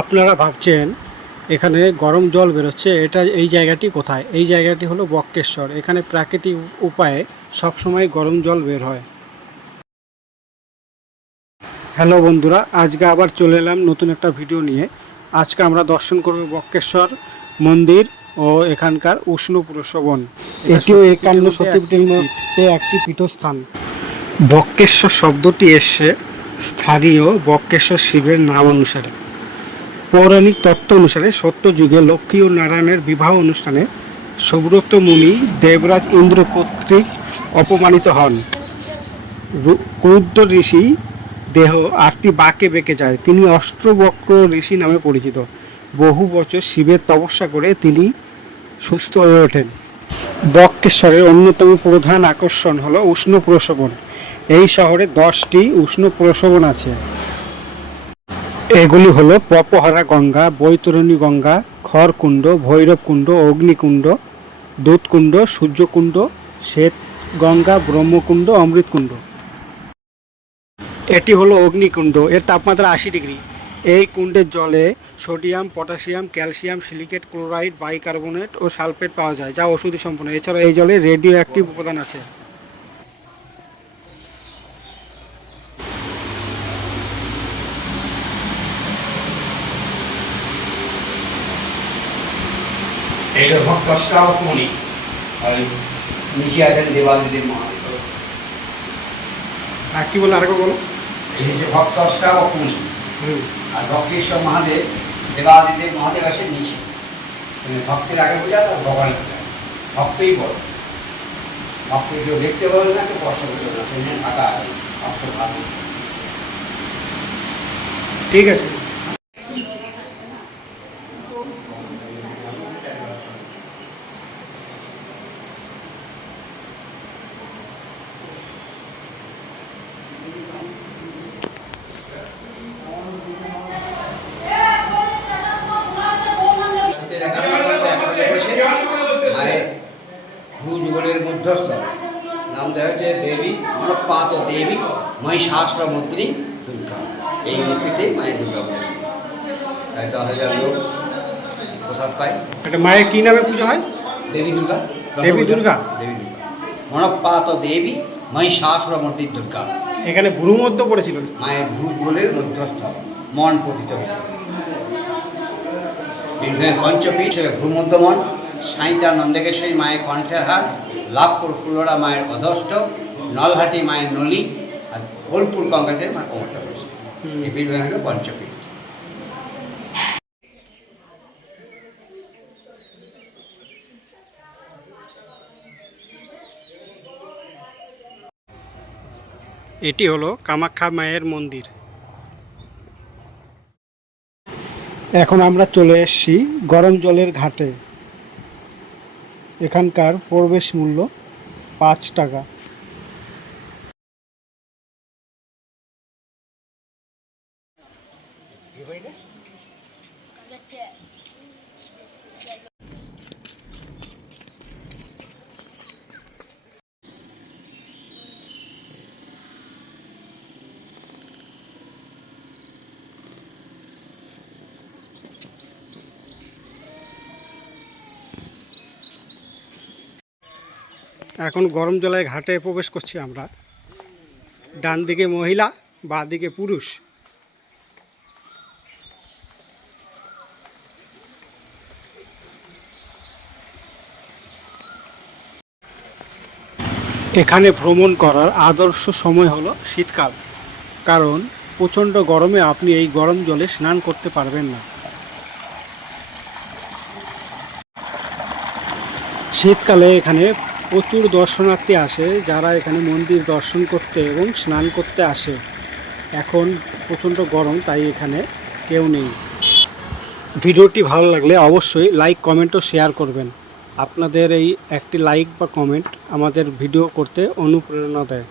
আপনারা ভাবছেন এখানে গরম জল বেরোচ্ছে, এটা এই জায়গাটি কোথায়? এই জায়গাটি হলো বক্রেশ্বর। এখানে প্রাকৃতিক উপায়ে সবসময় গরম জল বের হয়। হ্যালো বন্ধুরা, আজকে আবার চলে এলাম নতুন একটা ভিডিও নিয়ে। আজকে আমরা দর্শন করব বক্রেশ্বর মন্দির ও এখানকার উষ্ণ প্রসবন। এটিও 51 সতীপীঠের মধ্যে একটি পীঠস্থান। বক্রেশ্বর শব্দটি এসছে স্থানীয় বক্রেশ্বর শিবের নাম অনুসারে। পৌরাণিক তত্ত্ব অনুসারে সত্য যুগে লক্ষ্মী ও নারায়ণের বিবাহ অনুষ্ঠানে সুব্রত মুনি দেবরাজ ইন্দ্র কর্তৃক অপমানিত হন। ক্রুদ্ধ ঋষি দেহ 8টি বাঁকে বেঁকে যায়। তিনি অষ্টবক্র ঋষি নামে পরিচিত। বহু বছর শিবের তপস্যা করে তিনি সুস্থ হয়ে ওঠেন। বক্রেশ্বরের অন্যতম প্রধান আকর্ষণ হলো উষ্ণ প্রসবন। এই শহরে 10টি উষ্ণ প্রসবন আছে। এগুলি হলো পপহারা গঙ্গা, বৈতরণী গঙ্গা, খড়কুণ্ড, ভৈরবকুণ্ড, অগ্নিকুণ্ড, দুধকুণ্ড, সূর্যকুণ্ড, শ্বেত গঙ্গা, ব্রহ্মকুণ্ড, অমৃতকুণ্ড। এটি হলো অগ্নিকুণ্ড। এর তাপমাত্রা 80 ডিগ্রি। এই কুণ্ডের জলে sodium, potassium, calcium, silicate, chloride, bicarbonate ও সালফেট পাওয়া যায়, যা ওষুধি সম্পন্ন। এছাড়া এই জলে রেডিও অ্যাক্টিভ উপাদান আছে। এইটা ভক্তষ্টাবকমণি আর নিচে আছেন দেবাদিদেব মহাদেব। আর কি বলে আরেকবার বলো? এই হচ্ছে ভক্তষ্টাবকমণি আর ভক্তেশ্বর মহাদেব, দেবাদিদেব মহাদেব আসেন নিচে। ভক্তের আগে বোঝায় আর ভগবানের বোঝায়। ভক্তই বড়। ভক্তকে কেউ দেখতে পারবে না, কেউ স্পর্শ করতে পারবে না, সেখানে ফাঁকা আছে অষ্টভাগ। ঠিক আছে। মায়ের ভ্রুযুগলের মধ্যস্থ নাম দেওয়া হচ্ছে দেবী মনপাত দেবী মহিষাসুরমর্দিনী দুর্গা। এই মূর্তিতে মায়ের দুর্গা পূজা প্রায় 10,000 লোক প্রসাদ পায়। এটা মায়ের কি নামে পুজো হয়? দেবী দুর্গা। দেবী দুর্গা। দেবী দুর্গা মনপাত দেবী মহিষাসুরমর্দিনী দুর্গা। এখানে ভ্রুমধ্য করেছিলেন। মায়ের ভ্রুযুগলের মধ্যস্থ মন পতিত বীরভূমের পঞ্চপীঠ ভ্রুমধ্যমন সাঁইতা নন্দেকেশ্বরী মায়ের কণ্ঠেহার, লাভপুর ফুলরা মায়ের অধষ্ট, নলহাটি মায়ের নলি আর বোলপুর গঙ্গাতে মায়ের কোমরটা বসে। এই বীরভূম হল পঞ্চপীঠ। এটি হলো কামাখ্যা মায়ের মন্দির। এখন আমরা চলে এসেছি গরম জলের ঘাটে। এখানকার প্রবেশ মূল্য 5 টাকা। এখন গরম জলের ঘাটে প্রবেশ করছি আমরা। ডান দিকে মহিলা, বাঁ দিকে পুরুষ। এখানে ভ্রমণ করার আদর্শ সময় হলো শীতকাল, কারণ প্রচণ্ড গরমে আপনি এই গরম জলে স্নান করতে পারবেন না। শীতকালে এখানে প্রচুর দর্শনার্থী আসে, যারা এখানে মন্দির দর্শন করতে এবং স্নান করতে আসে। এখন প্রচণ্ড গরম, তাই এখানে কেউ নেই। ভিডিওটি ভালো লাগলে অবশ্যই লাইক, কমেন্ট ও শেয়ার করবেন। আপনাদের এই একটি লাইক বা কমেন্ট আমাদের ভিডিও করতে অনুপ্রেরণা দেয়।